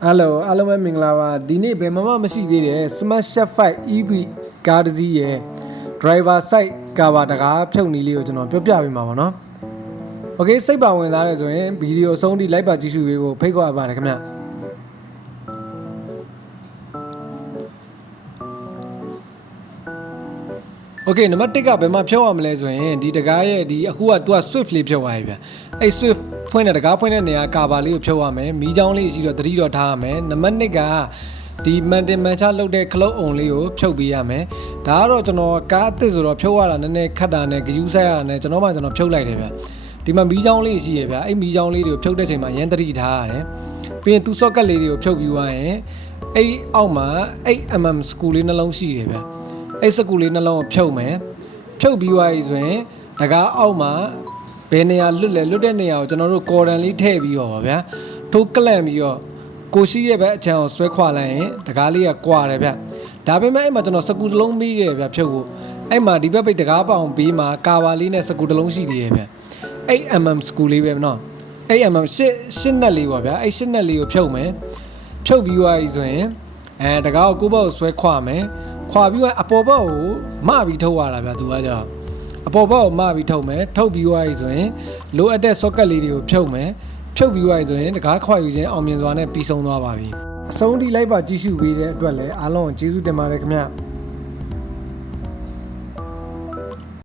Hello, hello မင်္ဂလာပါဒီနေ့ဘယ်မှမရှိသေးတယ် Smart Chef 5 EV ကားတစ်စီးရဲ့ driver side ကာဘာတကားဖြုတ်နည်းလေးကိုကျွန်တော်ပြောပြပေးမှာပါနော် Okay စိတ်ပါဝင်စားတယ်ဆိုရင်ဗီဒီယိုအဆုံးထိလိုက်ပါကြည့်ရှုပေးဖို့ဖိတ်ခေါ်ပါတယ်ခင်ဗျ Okay နံပါတ်1ကဘယ်မှာဖြုတ်ရမလဲဆိုရင်ဒီတကားရဲ့ဒီအခုကသူက Swift လေးဖြုတ်သွားပြီဗျအဲ့ Swift ဖွင့်တဲ့တကားဖွင့်တဲ့နေရာကာဘာလေးကိုဖြုတ်ရမယ်မီးချောင်းလေးရှိတော့သတိတော့ထားရမယ်နံပါတ်2ကဒီမန်တင်မန်ချလုပ်တဲ့ခလုတ်အုံလေးကိုဖြုတ်ပေးရမယ်ဒါကတော့ကျွန်တော်ကားအသစ်ဆိုတော့ဖြုတ်ရတာနည်းနည်းခက်တာနဲ့ဂယူးဆက်ရတာနဲ့ကျွန်တော်ဖြုတ်လိုက်တယ်ဗျဒီမှာမီးချောင်းလေးရှိရဗျအဲ့မီးချောင်းလေးတွေကိုဖြုတ်တဲ့ချိန်မှာရန်သတိထားရတယ်ပြီးရင်သူ socket လေးတွေကိုဖြုတ်ပြီးသွားရင်အဲ့အောက်မှာ 8mm စကူလေးနှလုံးရှိတယ်ဗျအဲ့စကူလေးနှလုံးကိုဖြုတ်မယ်ဖြုတ်ပြီးသွားပြီဆိုရင်တကားအောက်မှာဘယ်နေရာလွတ်လဲလွတ်တဲ့နေရာကိုကျွန်တော်တို့ကော်ဒန်လေးထည့်ပြီးတော့ပါဗျာထိုးကလန့်ပြီးတော့ကိုရှိရဲ့ဘက်အချမ်းကိုဆွဲခွာလိုက်ရင်တကားလေးကကွာတယ်ဗျဒါပေမဲ့အဲ့မှာကျွန်တော်စကူတစ်လုံးမိခဲ့ဗျဖြုတ်ဖို့အဲ့မှာဒီဘက်ပိတ်တကားပေါင်ပြီးမှာကာဘာလေးနဲ့စကူတစ်လုံးရှိသေးရဲ့ဗျ 8mm စကူလေးပဲနော် 8mm 8နက်လေးပါဗျာအဲ့8နက်လေးကိုဖြုတ်မယ်ဖြုတ်ပြီးသွားပြီဆိုရင်တကားကိုကိုယ့်ဘက်ကိုဆွဲခွာမယ်ခွာပြီးတော့အပေါ်ဘက်ကိုမပြီးထုတ်ရတာဗျသူကကြောက်အပေါ်ဘက်ကိုမပြီးထုတ်မယ်ထုတ်ပြီးသွားပြီဆိုရင်လိုအပ်တဲ့ socket လေးတွေကိုဖြုတ်မယ်ဖြုတ်ပြီးသွားပြီဆိုရင်တကားခွာယူခြင်းအောင်မြင်စွာနဲ့ပြီးဆုံးသွားပါပြီအဆုံးထိလိုက်ပါကြည့်ရှုပေးတဲ့အတွက်လည်းအားလုံးကိုကျေးဇူးတင်ပါတယ်ခင်ဗျ